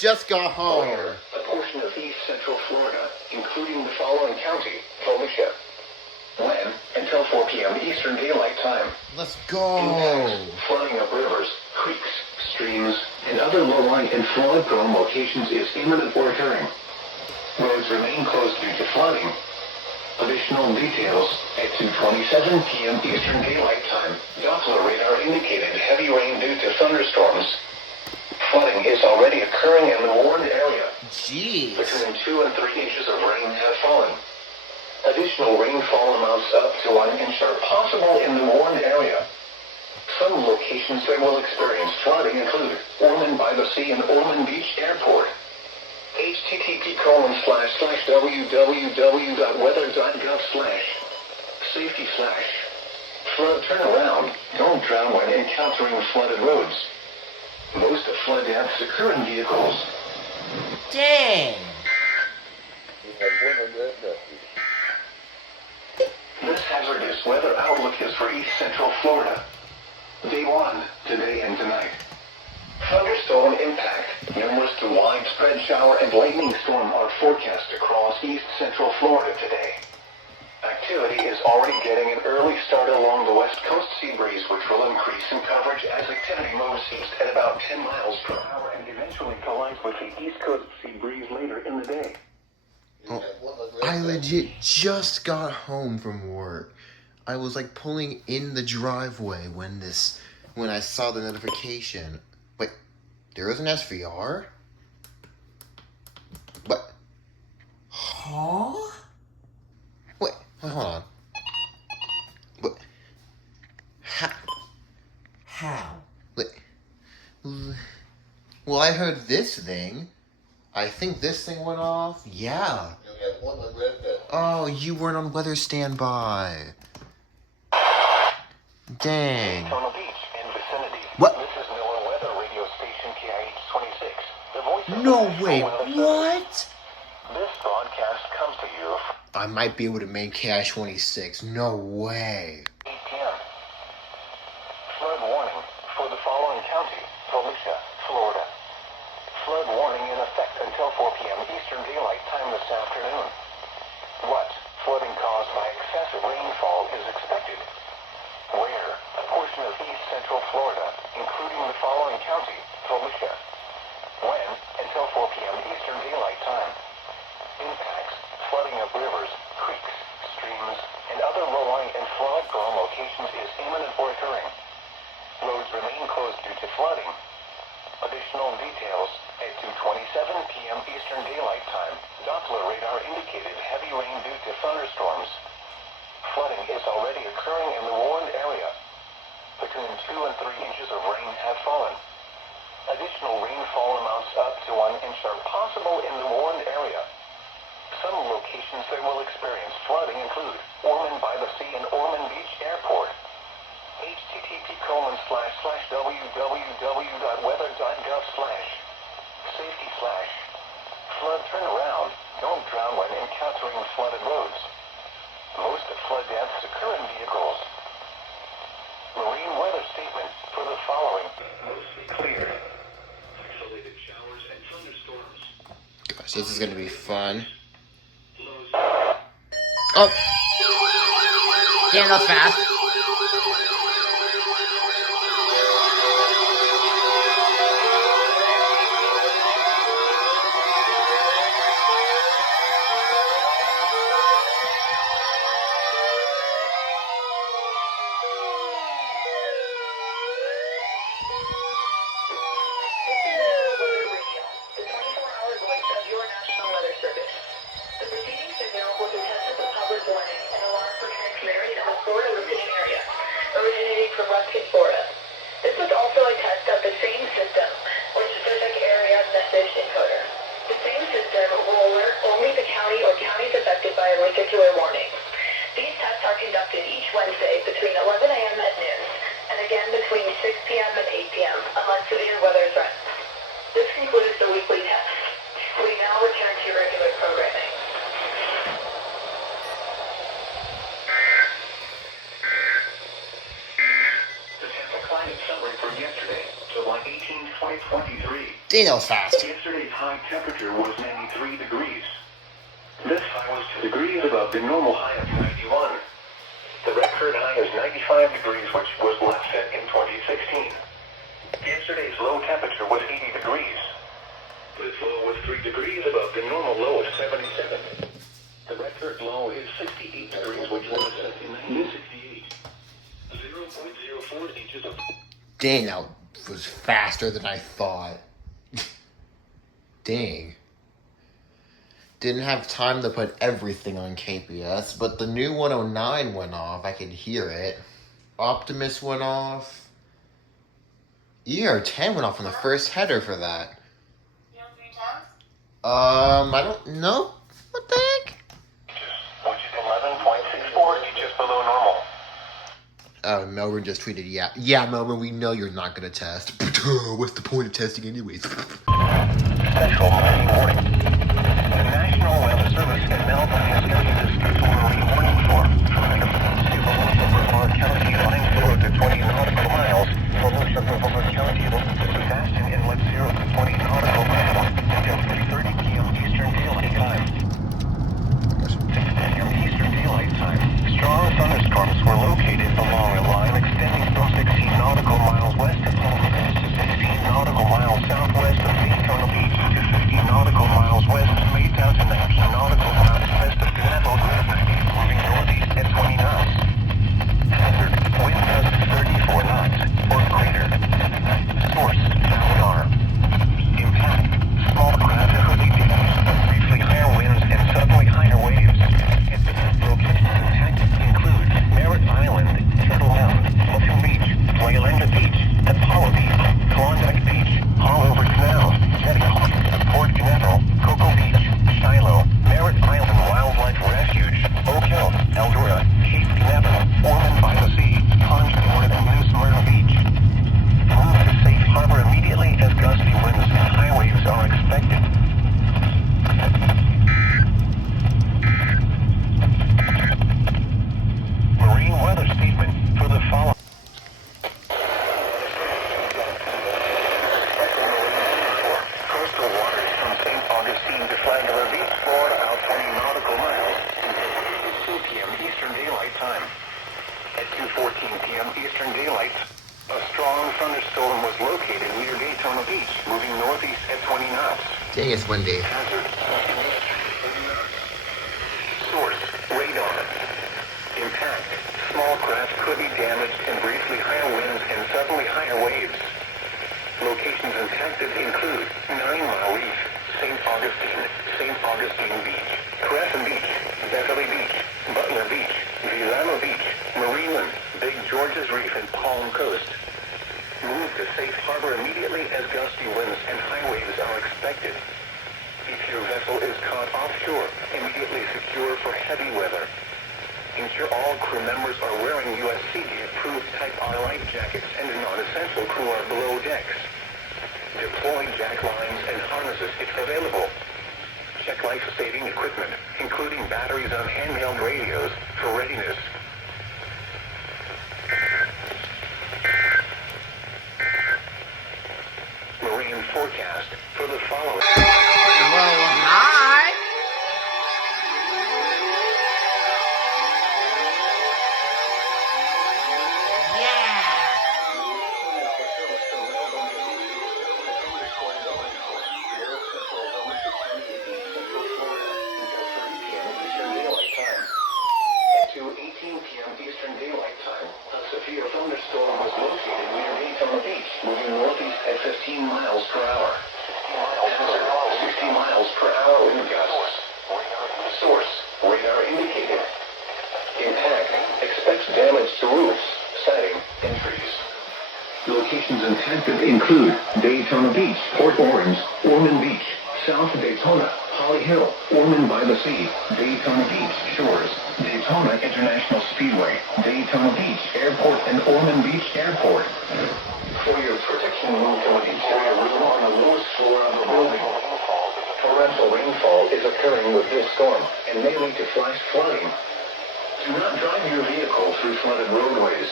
just got home. A portion of east central Florida, including the following county: Felicia. When? Until 4 p.m. Eastern Daylight Time. Let's go. Impacts: flooding of rivers, creeks, streams, and other low-lying and flood-prone locations is imminent or occurring. Roads remain closed due to flooding. Additional details at 2:27 p.m. Eastern Daylight Time. Doppler radar indicated heavy rain due to thunderstorms. Flooding is already occurring in the warned area. Jeez. Between 2 and 3 inches of rain have fallen. Additional rainfall amounts up to 1 inch are possible in the warned area. Some locations that will experience flooding include Ormond by the Sea and Ormond Beach Airport. http://www.weather.gov/safety/ flood turnaround. Don't drown when encountering flooded roads. Most flood deaths occur in vehicles. Dang. This hazardous weather outlook is for East Central Florida. Day 1, today and tonight. Thunderstorm impact. Numerous to widespread shower and lightning storm are forecast across East Central Florida today. Activity is already getting an early start along the west coast sea breeze, which will increase in coverage as activity moves east at about 10 miles per hour and eventually collides with the east coast sea breeze later in the day. Oh, I legit just got home from work. I was like pulling in the driveway when I saw the notification. Wait, there was an SVR? What? Huh? Wait, hold on. What? How? Wait. Well, I heard this thing. I think this thing went off. Yeah. Oh, you weren't on weather standby. Dang. Daytona Beach and vicinity. What? This is NOAA Weather Radio Station KIH-26. The voice of No the way. National Weather What? Service. This broadcast comes to you I might be able to make KIH-26. No way. 8 p.m. Flood warning for the following county: Felicia, Florida. Flood warning in effect until 4 p.m. Eastern Daylight Time this afternoon. What? Flooding caused by excessive rainfall is expected. Where? A portion of East Central Florida, including the following county: Felicia. When? Until 4 p.m. Eastern Daylight Time. Impacts: flooding of rivers, creeks, streams, and other low-lying and flood-prone locations is imminent or occurring. Roads remain closed due to flooding. Additional details at 2:27 p.m. Eastern Daylight Time. Doppler radar indicated heavy rain due to thunderstorms. Flooding is already occurring in the warned area. Between 2 and 3 inches of rain have fallen. Additional rainfall amounts up to 1 inch are possible in the warned area. Some locations that will experience flooding include Ormond by the Sea and Ormond Beach Airport. http://www.weather.gov/safety/ flood turnaround. Don't drown when encountering flooded roads. Most flood deaths occur in vehicles. Marine weather statement for the following: mostly clear. Isolated showers and thunderstorms. Gosh, this is gonna be fun. Oh! Damn, that was fast. Warning and alarm for transmitters in the Florida listening 23. Dang, that was fast. Yesterday's high temperature was 93 degrees. This high was 2 degrees above the normal high of 91. The record high is 95 degrees, which was last set in 2016. Yesterday's low temperature was 80 degrees. This low was 3 degrees above the normal low of 77. The record low is 68 degrees, which was set in 1968. 0.04 inches of... Dang, that was faster than I thought. Dang. Didn't have time to put everything on KPS, but the new 109 went off. I could hear it. Optimus went off. ER10 went off on the first header for that. You know 310s? I don't know. What the heck? Which is 11.64, just below normal. Melbourne just tweeted, yeah, Melbourne, we know you're not gonna test. What's the point of testing anyways? Central marine warning. The National Weather Service in Melbourne has issued a special marine warning for Silverwood County, line 0 to 20 nautical miles. For most of Silverwood County, Sebastian Inlet 0 to 20 nautical miles until 3:30 p.m. Eastern Daylight Time. Eastern Daylight Time. Strong thunderstorms were located along a line extending from 16 nautical miles west of Palm to 16 nautical miles southwest of Daytona Beach to 15 nautical miles west of Maytown to 19 nautical miles west of Glenville, moving northeast at 20 knots. Hazard, wind gust 34 knots or greater. Source, sonar. Impact, small craft early damage, briefly higher winds and suddenly higher waves. Locations and tactics include Merritt Island, Turtle Mountain, Muffin Beach, Wailanga Beach, Apollo Beach, Klondike Beach, Haulover Canal, Teddy Hawk, Port Canaveral, Cocoa Beach, Shiloh, Merritt Island Wildlife Refuge, Oak Hill, Eldora, Cape Canaveral, Ormond by the Sea, Conchmore, and New Smyrna Beach. Move to safe harbor immediately as gusty winds and high waves are expected. Marine weather statement for the following. Coastal waters from St. Augustine to Flagler Beach, Florida, out 20 nautical miles until 2 p.m. Eastern Daylight Time. At 2:14 p.m. Eastern Daylight, a strong thunderstorm was located near Daytona Beach, moving northeast at 20 knots. Dang, it's windy. Hazard. Source, radar. Impact, small craft could be damaged and briefly higher winds and suddenly higher waves. Locations and tactics include 9 Mile Reef, St. Augustine Beach, Crescent Beach, Beverly Beach, Butler Beach, Villalba Beach, Marineland, Big George's Reef, and Palm Coast. Move to safe harbor immediately as gusty winds and high waves are expected. If your vessel is caught offshore, immediately secure for heavy weather. Ensure all crew members are wearing USCG-approved Type R life jackets and non-essential crew are below decks. Deploy jack lines and harnesses if available. Check life-saving equipment, including batteries on handheld radios, for readiness. Marine forecast for the following. Well, hi. Eastern Daylight Time, a severe thunderstorm was located near Daytona Beach, moving northeast at 15 miles per hour. 60 miles per hour wind gusts. Source, radar indicated. Impact, expects damage to roofs, siding, and trees. Locations intended include Daytona Beach, Port Orange, Ormond Beach, South Daytona, Holly Hill, Ormond by the Sea, Daytona Beach Shores, Daytona International Speedway, Daytona Beach Airport, and Ormond Beach Airport. For your protection, move to an exterior room on the lowest floor of the building. Torrential rainfall is occurring with this storm and may lead to flash flooding. Do not drive your vehicle through flooded roadways.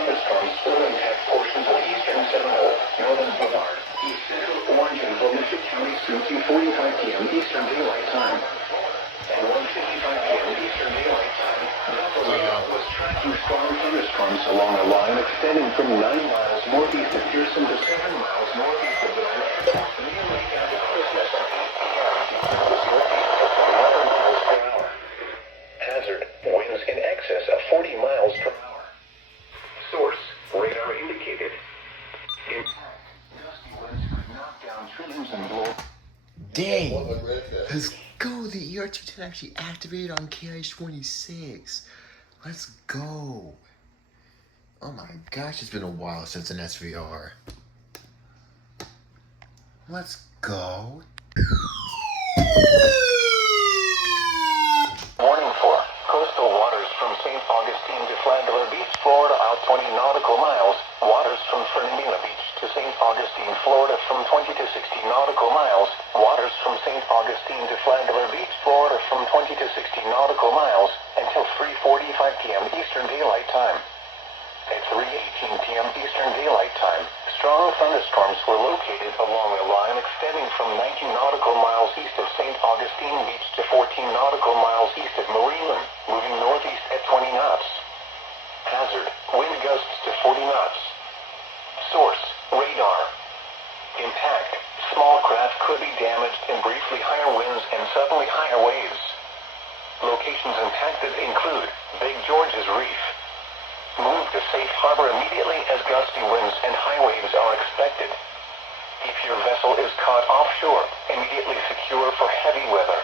thunderstorms will impact portions of eastern Seminole, northern Brevard, east central Orange and Volusia counties through 2:45 p.m. Eastern Daylight Time. At 1:55 p.m. Eastern Daylight Time, Delta radar was tracking strong thunderstorms along a line extending from 9 miles northeast of Pearson to 7 miles northeast of Billings. The new lake after Christmas at 8 p.m. was northeast to 11 miles per hour. Hazard, winds in excess of 40 miles per hour. Source, radar indicated. Impact, gusty winds could knock down trees and blow. Dang! Let's go! The ER-210 actually activated on KH-26. Let's go! Oh my gosh, it's been a while since an SVR. Let's go! Warning for coastal waters from St. Augustine to Flagler Beach, Florida out 20 nautical miles. Waters from Fernandina Beach to St. Augustine, Florida from 20 to 60 nautical miles. Waters from St. Augustine to Flagler Beach, Florida from 20 to 60 nautical miles until 3:45 p.m. Eastern Daylight Time. At 3:18 p.m. Eastern Daylight Time, strong thunderstorms were located along a line extending from 19 nautical miles east of St. Augustine Beach to 14 nautical miles east of Marineland, moving northeast at 20 knots. Hazard, wind gusts to 40 knots. Source, radar. Impact, small craft could be damaged in briefly higher winds and suddenly higher waves. Locations impacted include Big George's Reef. Move to safe harbor immediately as gusty winds and high waves are expected. If your vessel is caught offshore, immediately secure for heavy weather.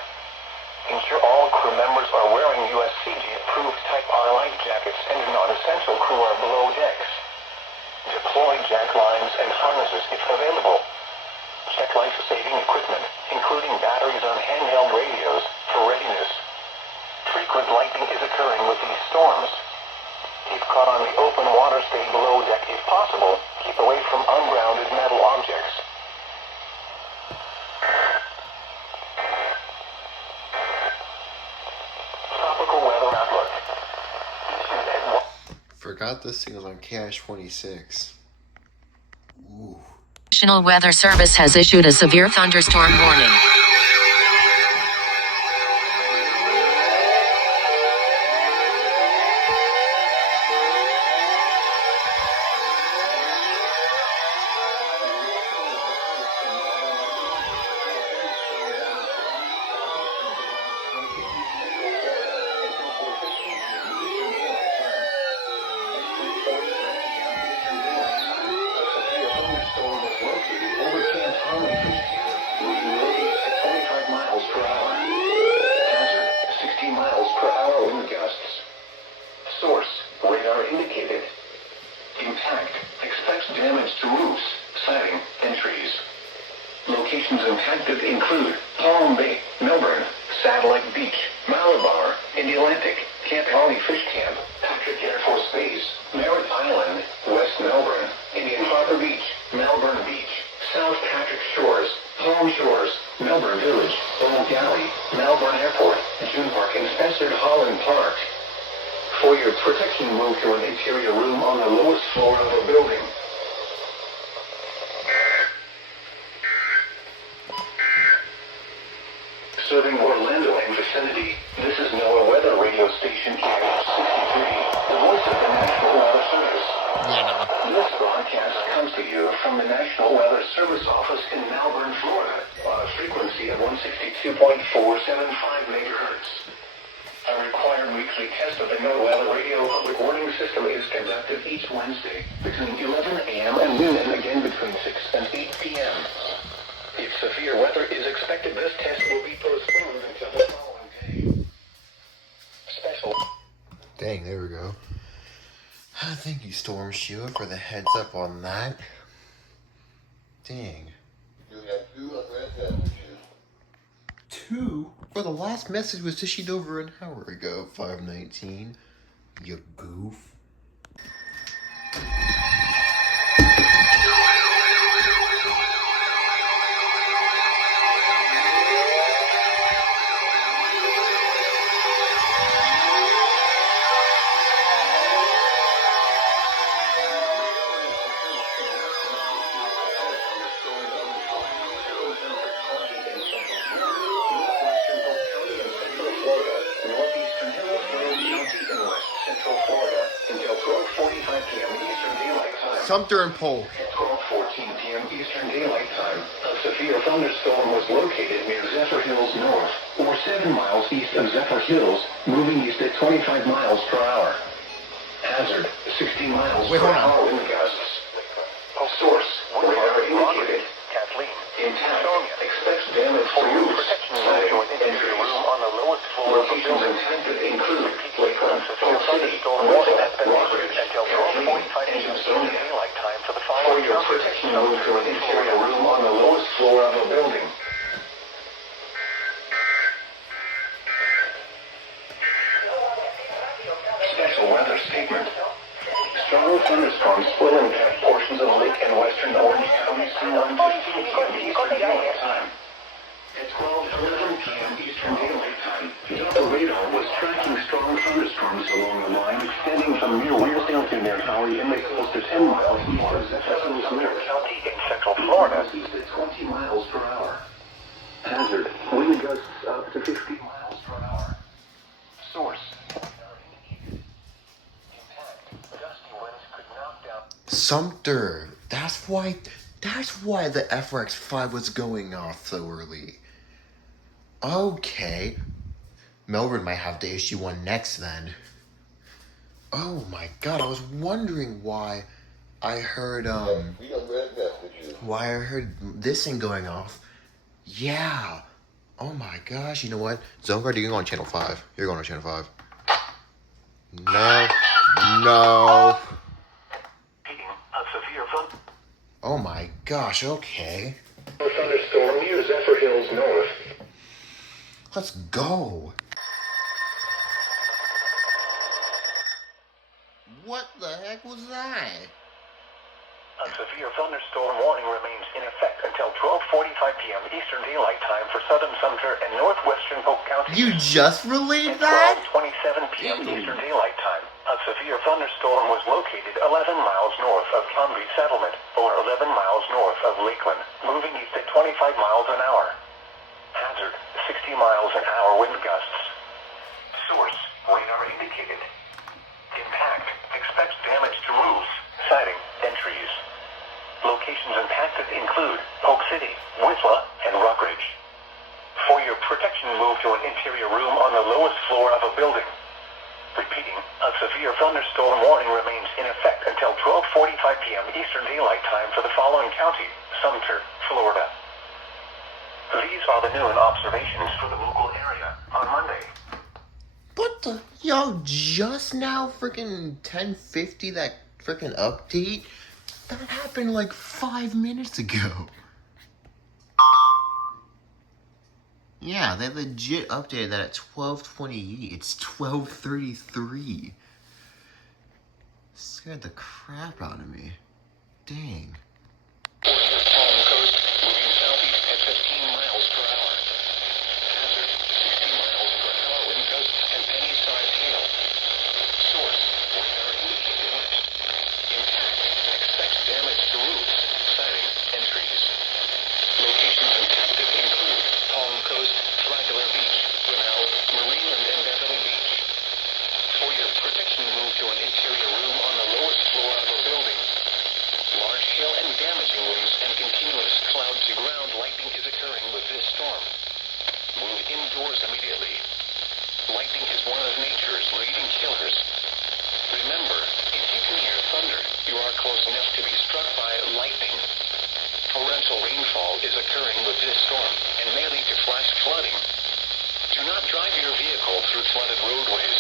Ensure all crew members are wearing USCG-approved Type R life jackets and non-essential crew are below decks. Deploy jack lines and harnesses if available. Check life-saving equipment, including batteries on handheld radios, for readiness. Frequent lightning is occurring with these storms. If caught on the open water, stay below deck if possible. Keep away from ungrounded metal objects. Tropical weather outlook. Issued at Forgot this thing was on KH-26. Ooh. National Weather Service has issued a severe thunderstorm warning. Source, radar indicated. Impact, expects damage to roofs, siding, and trees. Locations impacted include Palm Bay, Melbourne, Satellite Beach, Malabar, Indialantic, Camp Holly Fish Camp, Patrick Air Force Base, Merritt Island, West Melbourne, Indian Harbour Beach, Melbourne Beach, South Patrick Shores, Palm Shores, Melbourne Village, Old Galley, Melbourne Airport, June Park, and Spencer Holland Park. For your protection, move to an interior room on the lowest floor of a building. Serving Orlando and vicinity, this is NOAA Weather Radio Station KH-63, the voice of the National Weather Service. This broadcast comes to you from the National Weather Service office in Melbourne, Florida, on a frequency of 162.475 megahertz. A required weekly test of the NOAA Weather Radio Public Warning System is conducted each Wednesday between 11 a.m. and noon, and again between 6 and 8 p.m. If severe weather is expected, this test will be postponed until the following day. Special. Dang, there we go. Thank you, Storm Sheila, for the heads up on that. Dang. You have 2 unread messages. 2? Well, the last message was issued over an hour ago, 5:19. You goof. Sumter and Polk. At 12:14 p.m. Eastern Daylight Time, a severe thunderstorm was located near Zephyr Hills North, or 7 miles east of Zephyr Hills, moving east at 25 miles per hour. Hazard, 60 miles Wait, per hold on. hour wind gusts. Source, radar indicated. Kathleen. Intact. Sonia. Expects damage For to your roofs, protection, move siding, to an and interior trees. room on the lowest floor of the Locations building. intact that include Repeat, Lakeland, severe Polk City, thunderstorm warning has been Rockridge, issued until Kathleen, 12:45 and p.m. Sonia. Eastern Daylight Time for the For following your counties: protection, move to an interior room on the lowest floor of a building. Special weather statement. Strong thunderstorms will impact portions of Lake and Western Orange counties through 1:15 p.m. Eastern Daylight Time. At 12:11 p.m. Eastern Daylight Time, the radar was tracking strong thunderstorms along the line extending from near Wheelsdale to near Howey and close to 10 miles east of Zephyr Hills North. County in Central Florida. East at 20 miles per hour. Hazard, wind gusts up to 50 miles per hour. Source. Sumter. That's why the FRX5 was going off so early. Okay. Melbourne might have to issue one next then. Oh my god, I was wondering why I heard We got red messages. why I heard this thing going off. Yeah. Oh my gosh, you know what? Zone Guard, you're going on channel 5. You're going on channel 5. No. No. Oh my gosh, okay. Thunderstorm near Zephyr Hills North. Let's go. What the heck was that? A severe thunderstorm warning remains in effect until 12:45 p.m. Eastern Daylight Time for southern Sumter and northwestern Polk County. You just relayed At that? 12:27 p.m. Dude. Eastern Daylight Time, a severe thunderstorm was located 11 miles north of Palm Beach Settlement, or 11 miles north of Lakeland, moving east at 25 miles an hour. Hazard, 60 miles an hour wind gusts. Source, radar indicated. Impact, expects damage to roofs, siding, and trees. Locations impacted include Polk City, Whistler, and Rockridge. For your protection, move to an interior room on the lowest floor of a building. Repeating, a severe thunderstorm warning remains in effect until 12:45 p.m. Eastern Daylight Time for the following county: Sumter, Florida. These are the noon observations for the local area on Monday. What the? Yo, just now freaking 10:50 that freaking update? That happened like 5 minutes ago. Yeah, they legit updated that at 12:28. It's 12:33. Scared the crap out of me. Dang. Palm Coast, moving southeast at 15 miles per hour. Hazard, 60 miles per hour wind gusts and penny-sized hail. Source, radar indicated. Impact, expects damage to roofs, siding, and trees. Locations impacted include Palm Coast, Flagler Beach, Grinnell, Marineland, and Beverly Beach. For your protection, move to an interior room on the lowest floor of a building. Large hail and damaging winds and continuous cloud-to-ground lightning is occurring with this storm. Move indoors immediately. Lightning is one of nature's leading killers. Remember, if you can hear thunder, you are close enough to be struck by lightning. Torrential rainfall is occurring with this storm and may lead to flash flooding. Do not drive your vehicle through flooded roadways